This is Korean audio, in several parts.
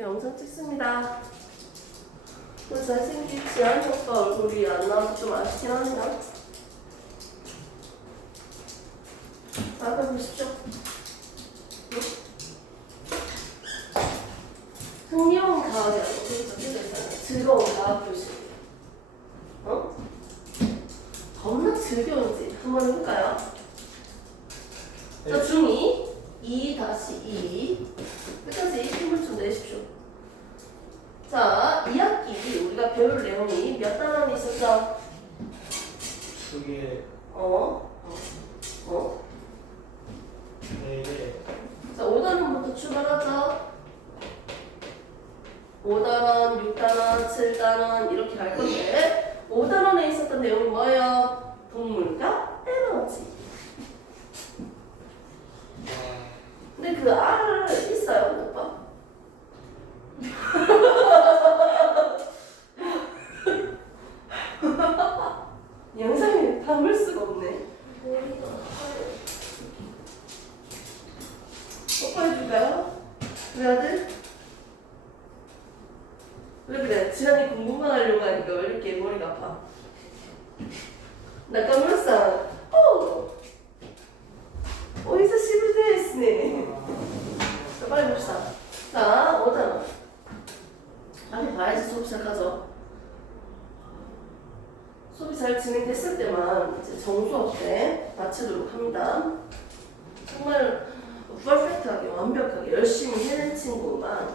영상 찍습니다. 잘생기지 않은 오빠 얼굴이 안 나와서 좀 아쉽긴 하네요. 아까 보십시오. 흥미로운 과학이라고 적혀져있잖아요. 즐거운 과학 교실. 겁나 즐거운지 한번 해볼까요? 자, 중2 2-2 끝까지 힘을 좀 내십시오. 자, 2학기 우리가 배울 내용이 몇 단원이 있었죠? 두 개. 네 개. 자, 5단원부터 출발하죠. 5단원, 6단원, 7단원 이렇게 갈 건데 5단원에 있었던 내용이 뭐예요? 동물과 에너지. 근데 그 R을 있어요, 오빠? 영상에 담을 수가 없네. 오빠 해줄까요? 우리 아들? 왜 그래? 지난이 공부만 하려고 하니까 왜 이렇게 머리가 아파? 나카무라-산, 오히사시부리 데스ね. 자, 빨리 봅시다. 자, 5단원. 빨리 봐야지 수업 시작하죠. 수업이 잘 진행됐을 때만 이제 정수업 때 마치도록 합니다. 정말 퍼펙트하게 완벽하게 열심히 해낸 친구만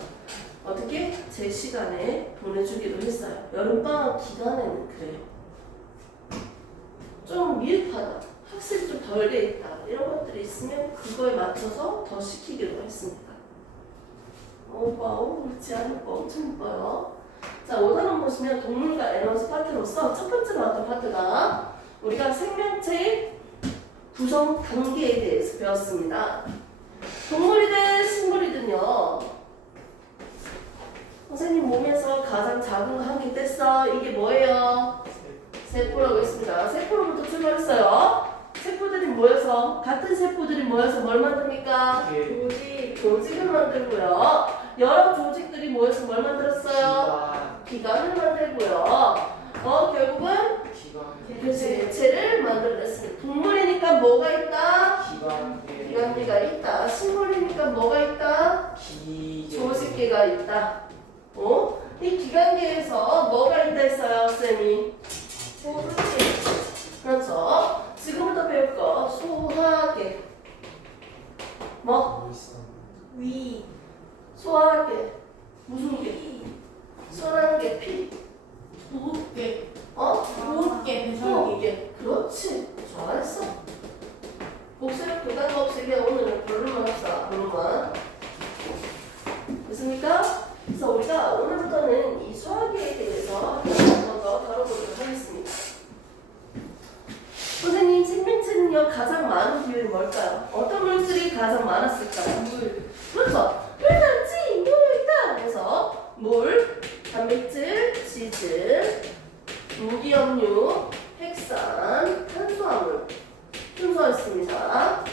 어떻게 제 시간에 보내주기로 했어요. 여름방학 기간에는 그래요. 좀 미흡하다, 학습이 좀 덜 돼 있다 이런 것들이 있으면 그거에 맞춰서 더 시키기로 했습니다. 오빠, 그렇지 않은 거 엄청 이뻐요. 자, 5단원 보시면 동물과 에너지 파트로서 첫 번째 나왔던 파트가 우리가 생명체의 구성 단계에 대해서 배웠습니다. 동물이든 식물이든요, 선생님 몸에서 가장 작은 거 한 개 뗐어. 이게 뭐예요? 세포라고 했습니다. 세포로부터 출발했어요. 세포들이 모여서, 같은 세포들이 모여서 뭘 만듭니까? 조직을 만들고요. 여러 조직들이 모여서 뭘 만들었어요? 기관을 만들고요. 결국은 개체를 만들어냈습니다. 동물이니까 뭐가 있다? 기관계가 있다. 식물이니까 뭐가 있다? 조직계가 있다. 이 기관계에서 뭐가 있다 했어요, 쌤이? 소화계. 그렇죠. 지금부터 배울 거 소화계. 뭐? 위, 소화계. 무슨 계? 순환계, 피. 도읍계, 호흡계, 배설계. 계. 그렇지. 잘했어. 복습 교단과 없이 그냥 오늘은 별로만 합시다. 별로만. 됐습니까? 그래서 우리가 오늘부터는 이 소화계에 대해서 한 번 더 다뤄보도록 하겠습니다. 선생님, 생명체는요 가장 많은 비율이 뭘까요? 어떤 물질이 가장 많았을까요? 물, 그렇죠. 물단지, 물단. 그래서 물, 단백질, 치즈, 무기염류, 핵산, 탄수화물 순서였습니다.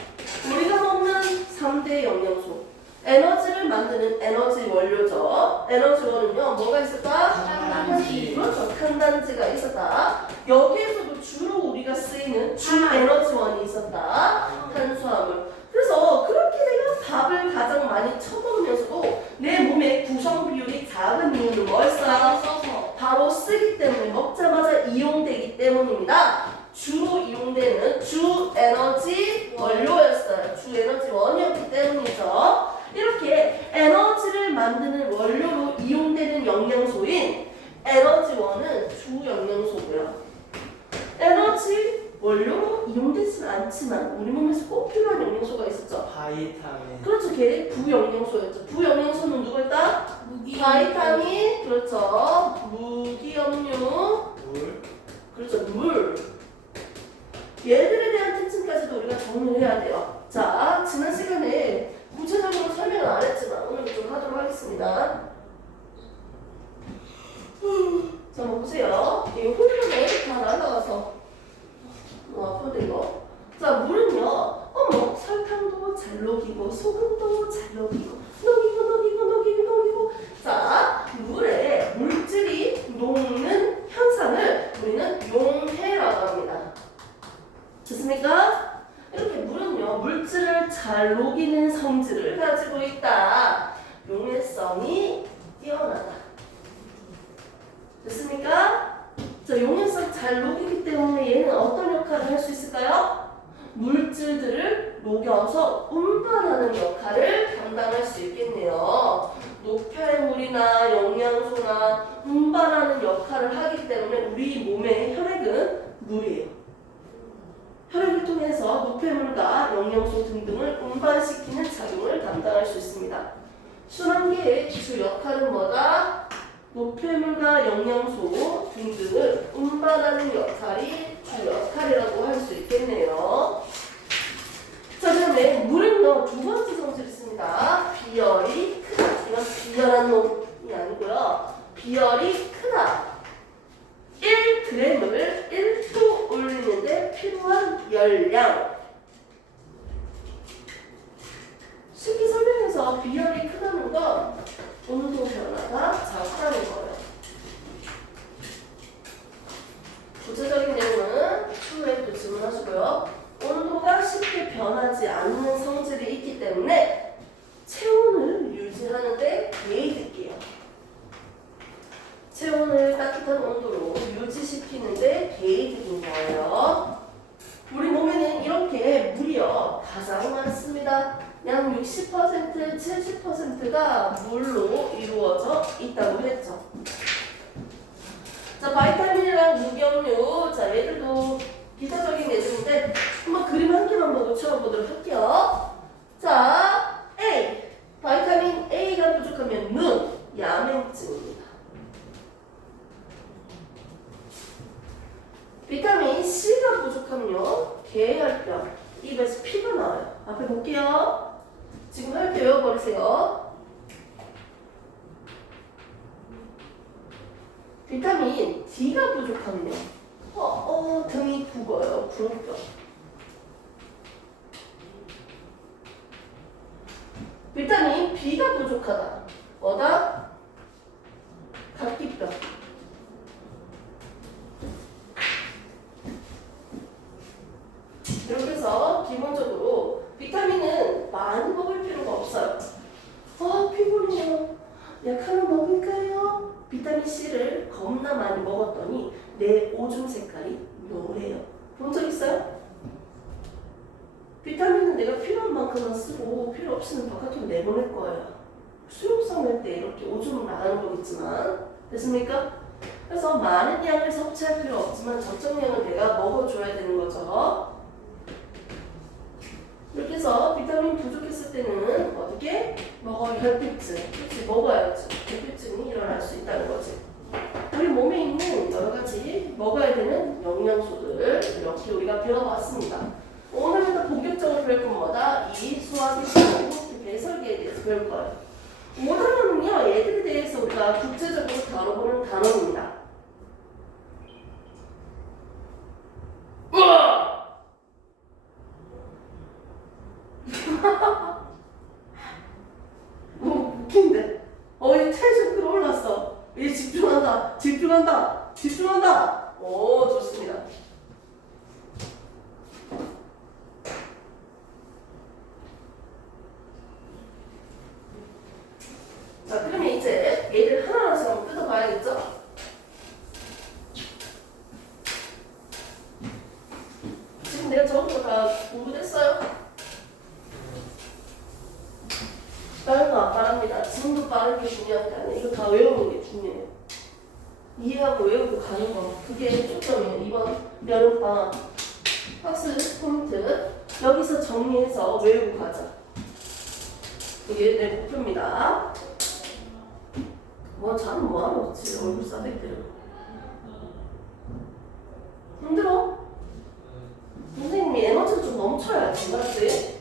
우리가 먹는 3대 영양소. 에너지를 만드는 에너지 원료죠. 에너지원은요, 뭐가 있을까? 탄단지. 그렇죠. 탄단지가 있었다. 여기에서도 주로 우리가 쓰이는 주 에너지원이 있었다. 탄수화물. 그래서 그렇게 내가 밥을 가장 많이 처먹으면서도 내 몸의 구성 비율이 작은 이유는 뭐였어요? 써서 바로 쓰기 때문에, 먹자마자 이용되기 때문입니다. 주로 이용되는 주 에너지 원료였어요. 주 에너지 원이었기 때문이죠. 이렇게 에너지를 만드는 원료로 이용되는 영양소인 에너지원은 주 영양소고요. 에너지 원료로 이용되지는 않지만 우리 몸에서 꼭 필요한 영양소가 있었죠. 바이타민. 그렇죠. 걔 부영양소였죠. 부영양소는 누구였다? 무기, 바이타민, 그렇죠. 무기염류, 물. 그렇죠. 물. 얘들에 대한 특징까지도 우리가 정리를 해야 돼요. 자, 지난 시간에 구체적으로 설명은 안 했지만 오늘 좀 하도록 하겠습니다. 자, 한번 보세요. 이 홀로네 다 날아가서 아픈데 이거. 자, 물은요, 설탕도 잘 녹이고 소금도 잘 녹이고 녹이고 용해성이 뛰어나다. 됐습니까? 자, 용해성 잘 녹이기 때문에 얘는 어떤 역할을 할 수 있을까요? 물질들을 녹여서 운반하는 역할을 담당할 수 있겠네요. 노폐물이나 영양소나 운반하는 역할을 하기 때문에 우리 몸의 혈액은 물이에요. 혈액을 통해서 노폐물과 영양소 등등을 운반시키는 작용을 담당할 수 있습니다. 순환계의 주 역할은 뭐다? 노폐물과 영양소 등등을 운반하는 역할이 주 역할이라고 할 수 있겠네요. 자, 그다음에 물은요 두 번째 성질이 있습니다. 비열이 크다. 이건 비열한 놈이 아니고요. 비열이 크다. 1g을 1도 올리는데 필요한 열량. 쉽게 설명해서 비열이 크다는 건 온도 변화가 작다는 거예요. 구체적인 내용은 추후에 또 질문하시고요. 온도가 쉽게 변하지 않는 성질이 있기 때문에 체온을 유지하는데 개입될게요. 체온을 따뜻한 온도로 유지시키는데 개입인 거예요. 우리 몸에는 이렇게 물이요 가장 많습니다. 약 60%, 70%가 물로 이루어져 있다고 했죠. 자, 바이타민이랑 무경류, 자, 얘들도 기타적인 애들인데 한번 그림 한 개만 보고 채워보도록 할게요. 자, A, 바이타민 A가 부족하면 눈, 야맹증입니다. 비타민 C가 부족하면요, 계열병, 입에서 피가 나와요. 앞에 볼게요. 지금 할 때 외워버리세요. 비타민 D가 부족하면요, 등이 붓어요. 부러병. 비타민 B가 부족하다. 뭐다? 각기병. 이렇게 해서 기본적으로 비타민은 많이 먹을 필요가 없어요. 피곤해요. 약 하나 먹을까요? 비타민 C를 겁나 많이 먹었더니 내 오줌 색깔이 노래요. 본 적 있어요? 비타민은 내가 필요한 만큼만 쓰고 필요 없으면 바깥으로 내보낼 거예요. 수용성 낼 때 이렇게 오줌 나가는 거겠지만, 됐습니까? 그래서 많은 양을 섭취할 필요 없지만 적정량을 내가 먹어줘야 되는 거죠. 이렇게 해서 비타민 부족했을 때는 어떻게? 먹어요. 결핍증. 그렇지, 먹어야지. 결핍증이 일어날 수 있다는 거지. 우리 몸에 있는 여러 가지 먹어야 되는 영양소들 이렇게 우리가 배워봤습니다. 오늘부터 본격적으로 배울 건 뭐다? 이 수학의 시간이고 배설계에 대해서 배울 거예요. 5단원은요, 얘들에 대해서 우리가 구체적으로 다뤄보는 단원입니다. 웃긴데? 이 텐션 끌어올랐어. 얘 집중한다. 집중한다. 집중한다. 오, 좋습니다. 자, 그러면 이제 얘를 하나하나씩 한번 뜯어봐야겠죠? 지금 내가 저부터 다 공부됐어요? 빠르다, 빠릅니다. 지금도 빠른 게 중요한 게 아니에요. 이거 다 외우는 게 중요해요. 이해하고 외우고 가는 거. 그게 초점이에요. 이번 여름방학 학습 포인트. 여기서 정리해서 외우고 가자. 이게 내 목표입니다. 자는 뭐하러 그치? 얼굴 싸대기들어. 힘들어? 선생님이 에너지가 좀 넘쳐야지, 맞지?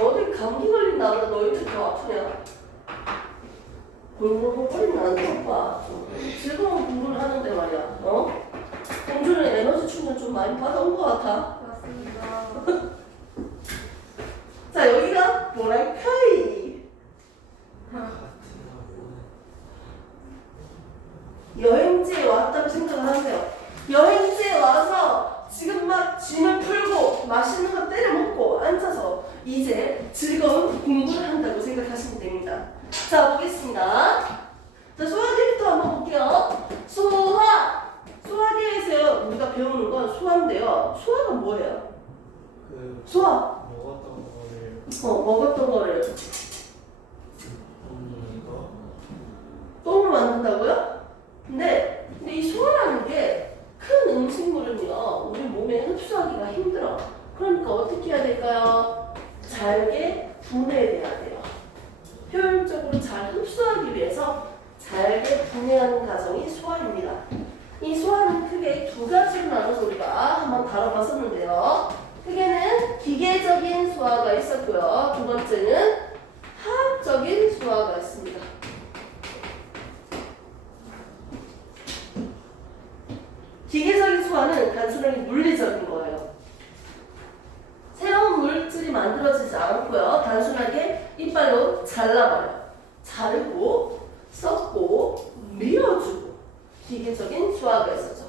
어디 감기 걸린다 보다 너희들 더 아프냐? 골골골 거리는 않는 오빠. 즐거운 공부를 하는데 말이야. 공주는 에너지 충전 좀 많이 받아온 것 같아. 맞습니다. 자, 여기가 뭐랄까이? 여행지에 왔다고 생각을 하세요. 여행지에 와서 지금 막 짐을 풀고 맛있는 거 때려 먹고 앉아서 이제 즐거운 공부를 한다고 생각하시면 됩니다. 자, 보겠습니다. 자, 소화기부터 한번 볼게요. 소화기에서 우리가 배우는 건 소화인데요. 소화가 뭐예요? 그 소화. 먹었던 거를 먹었던 거를 먹는 거. 똥으로 만든다고요? 근데 이 소화라는 게 큰 음식물은요, 우리 몸에 흡수하기가 힘들어. 그러니까 어떻게 해야 될까요? 잘게 분해돼야 돼요. 효율적으로 잘 흡수하기 위해서 잘게 분해하는 과정이 소화입니다. 이 소화는 크게 두 가지로 나눠서 우리가 한번 다뤄봤었는데요. 크게는 기계적인 소화가 있었고요. 두 번째는 화학적인 소화가 있습니다. 기계적인 소화는 단순하게 물리적인 거예요. 새로운 물질이 만들어지지 않고요. 단순하게 이빨로 잘라버려요. 자르고, 썩고, 밀어주고 기계적인 소화가 있었죠.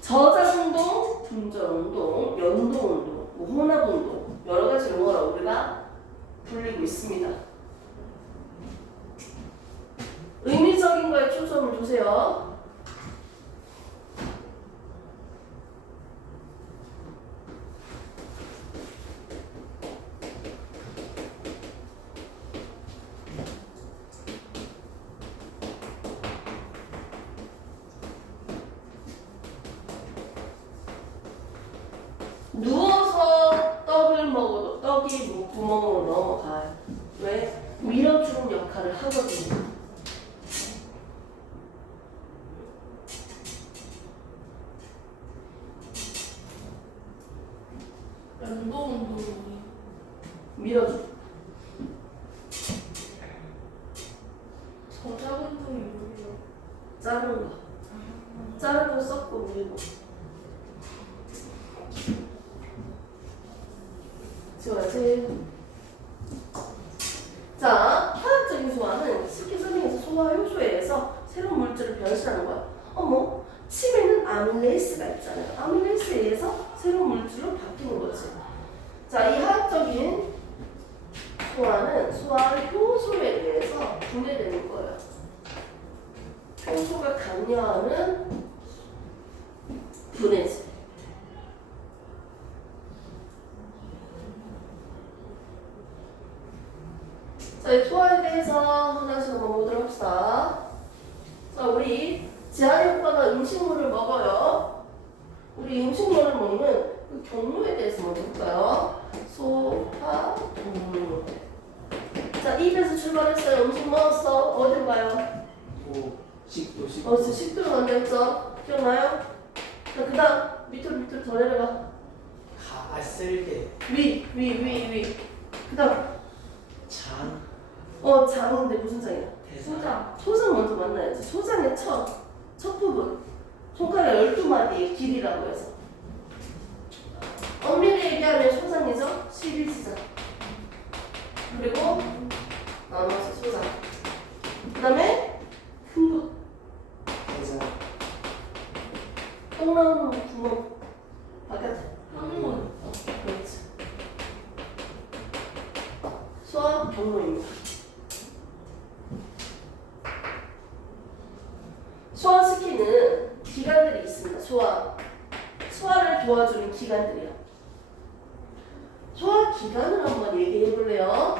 저장운동, 분절운동, 연동운동, 혼합운동 여러 가지 용어로 우리가 불리고 있습니다. 의미적인 거에 초점을 두세요. 누워서 떡을 먹어도 떡이 목구멍으로 넘어가요. 왜? 밀어주는 역할을 하거든요. 연동운동이 밀어주. 저작운동이 뭐예요? 자르는 거. 자르고 썩고 밀고. 지워야지. 자, 화학적인 소화는 쉽게 설명해서 소화 효소에 의해서 새로운 물질을 변신하는 거야. 어머, 침에는 아밀레이스가 있잖아요. 아밀레이스에 의해서 새로운 물질로 바뀌는 거지. 자, 이 화학적인 소화는 소화 효소에 의해서 분해되는 거예요. 효소가 강요하는 분해지. 자, 이 소화에 대해서 하나씩 한번 보도록 합시다. 자, 우리 지한이 오빠가 음식물을 먹어요. 우리 음식물을 먹는 그 경로에 대해서 먼저 볼까요? 소화, 동물. 자, 입에서 출발했어요. 음식 먹었어. 어디로 가요? 식도 식도로 간다 했죠? 기억나요? 자, 그 다음 밑으로 더 내려가. 쓸게 위. 그 다음 장 장인데 무슨 장이야? 대장 소장 먼저 만나야지. 소장의 첫 부분. 손가락 12마디의 길이라고 해서. 엄밀히 얘기하면 소장이죠? 11지장. 그리고 나머지 소장. 그 다음에 큰 거. 대장 똥 나오는 구멍. 바깥에. 항문. 그렇지. 소화 경로입니다. 소화시키는 기관들이 있습니다. 소화를 도와주는 기관들이요. 소화 기관을 한번 얘기해 볼래요?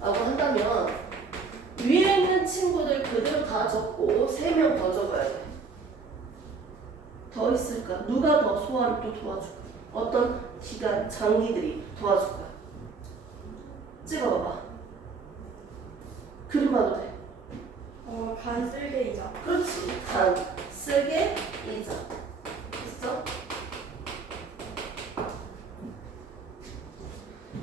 라고 한다면 위에 있는 친구들 그대로 다 적고 3명 더 적어야 돼. 더 있을까? 누가 더 소화를 또 도와줄까? 어떤 기관, 장기들이 도와줄까? 찍어봐봐. 그림 봐도 돼. 간쓸개이자. 그렇지. 간, 쓸개, 이자. 됐어?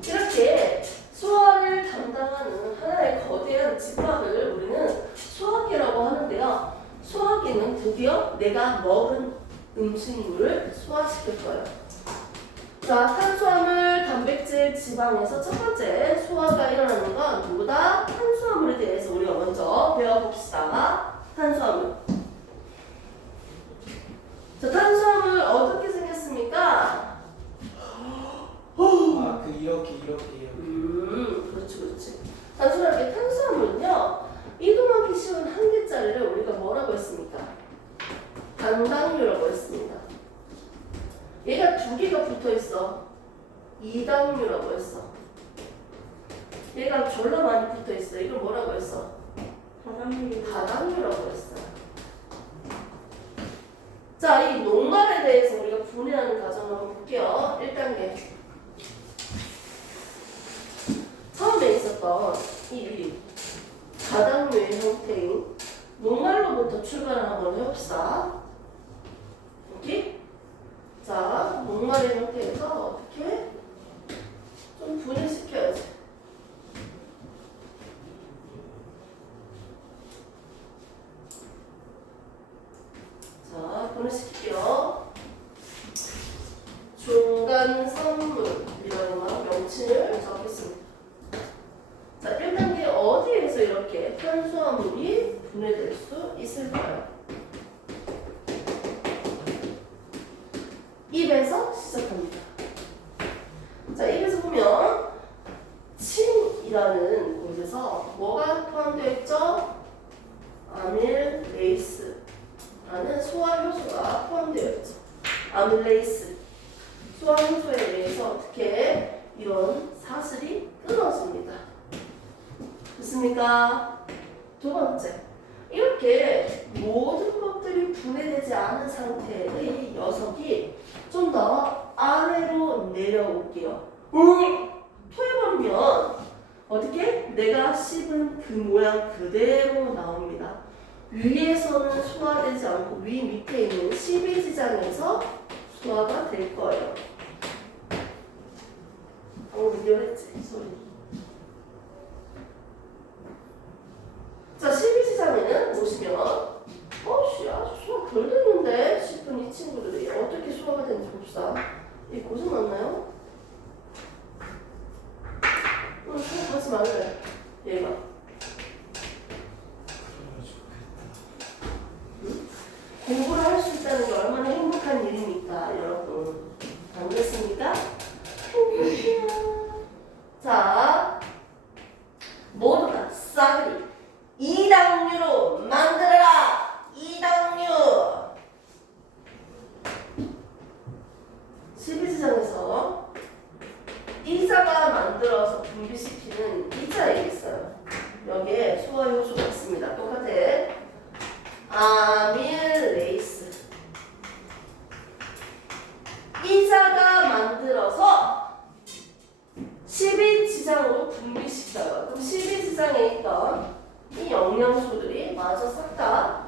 이렇게 소화를 담당하는 하나의 거대한 집합을 우리는 소화기라고 하는데요. 소화기는 드디어 내가 먹은 음식물을 소화시킬 거예요. 자, 탄수화물, 단백질, 지방에서 첫 번째 소화가 일어나는 건 누구다? 탄수화물에 대해서 우리가 먼저 배워봅시다. 탄수화물. 자, 탄수화물 어떻게 생겼습니까? 이렇게 그렇지. 단순하게 2개짜리를 우리가 뭐라고 했습니까? 단당류라고 했습니다. 얘가 2개가 붙어 있어. 2당류라고 했어. 얘가 졸라 많이 붙어 있어. 이걸 뭐라고 했어? 다당류라고 했어. 자, 이 녹말에 대해서 우리가 분해하는 과정을 한번 볼게요. 1단계. 처음에 있었던 이 다당류의 형태인 녹말로부터 출발을 한번 해봅시다. 여기? 자, 녹말의 형태에서 어떻게 좀 분해시켜야지. 자, 분해시킬게요. 중간 산물이라는 명칭을 적겠습니다. 자, 1단계 어디에서 이렇게 탄수화물이 분해될 수 있을까요? 입에서 시작합니다. 자, 입에서 보면 침이라는 곳에서 뭐가 포함되어 있죠? 아밀레이스라는 소화 효소가 포함되어 있죠. 아밀레이스. 소화 효소에 의해서 어떻게 이런 사슬이 끊어집니다. 됐습니까? 두 번째, 이렇게 모든 것들이 분해되지 않은 상태의 녀석이 좀 더 아래로 내려올게요. 토해버리면 어떻게? 내가 씹은 그 모양 그대로 나옵니다. 위에서는 소화되지 않고 위 밑에 있는 십이지장에서 소화가 될 거예요. 리얼했지 소리. 자, 12지장에는 보시면 아주 소화 덜 됐는데 싶은 이 친구들이 어떻게 소화가 되는지 봅시다. 이 고장 났나요? 소화하지 말래. 얘가. 공부를 할 수 있다는 게 얼마나 행복한 일입니까, 여러분? 안 그렇습니까? 행복해요. 자, 모두 다 싸그리 2당류로 만들어라! 2당류! 12지장에서 이자가 만들어서 분비시키는 이자에 있어요. 여기에 소화 요소가 있습니다. 똑같아. 아밀레이스. 이자가 만들어서 12지장으로 분비시켜요. 그럼 12지장에 있던 이 영양소들이 마저 싹 다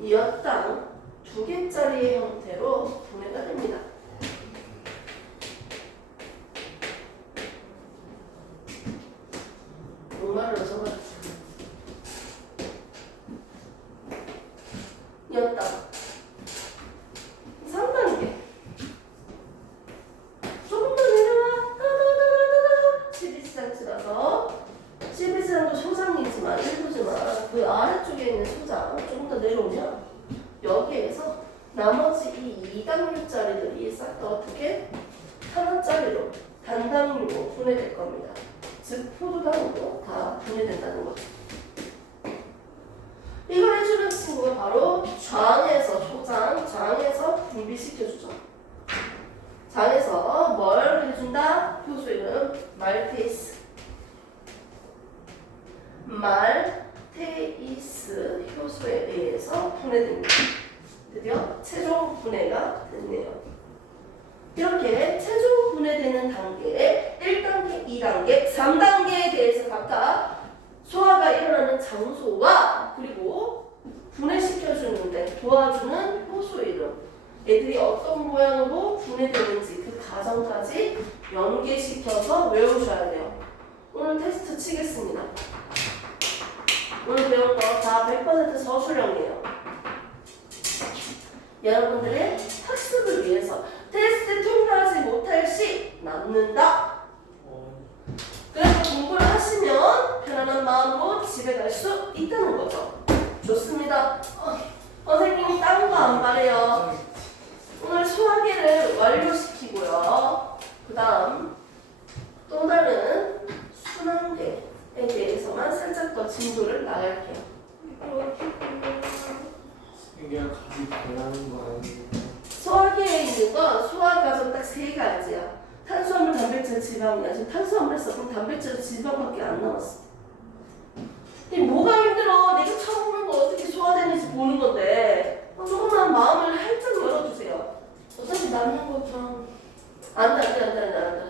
이었당 2개짜리의 형태로 분해가 됩니다. 녹말로 적어라. 이었당 3단계. 조금 더 내려와. 12지장치라서 12지장도 소장이지만 일부지만 그 아래쪽에 있는 소장 조금 더 내려오면 여기에서 나머지 이 2당류짜리들이 싹 다 어떻게 하나짜리로 단당류로 분해될 겁니다. 즉 포도당도 다 분해된다는 거죠. 이걸 해주는 친구가 바로 장에서 소장, 장에서 분비시켜주죠. 장에서 뭘 해준다? 효소 이름 말테이스. 말테이스 효소에 의해서 분해됩니다. 드디어 최종 분해가 됐네요. 이렇게 최종 분해되는 단계 1단계, 2단계, 3단계에 대해서 각각 소화가 일어나는 장소와 그리고 분해시켜주는데 도와주는 효소 이름, 애들이 어떤 모양으로 분해되는지 그 과정까지 연계시켜서 외우셔야 돼요. 오늘 테스트 치겠습니다. 오늘 배운 거 다 100% 저술형이에요. 여러분들의 학습을 위해서 테스트 통과하지 못할 시 남는다. 그래서 공부를 하시면 편안한 마음으로 집에 갈 수 있다는 거죠. 좋습니다. 선생님이 딴 거 안 말해요. 오늘 소화기를 완료시키고요. 그 다음 또 다른 순환계에 대해서만 살짝 더 진도를 나갈게요. 이게 가지 달라는 거 아니에요? 소화기에 있는 건 소화 과정 딱 세 가지야. 탄수화물, 단백질, 지방이야. 지금 탄수화물 했어. 그럼 단백질, 지방밖에 안 남았어. 이 뭐가 힘들어? 내가 처음 보는 거 어떻게 소화되는지 보는 건데. 조금만 마음을 활짝 열어주세요. 어차피 남는 것처럼 안 돼.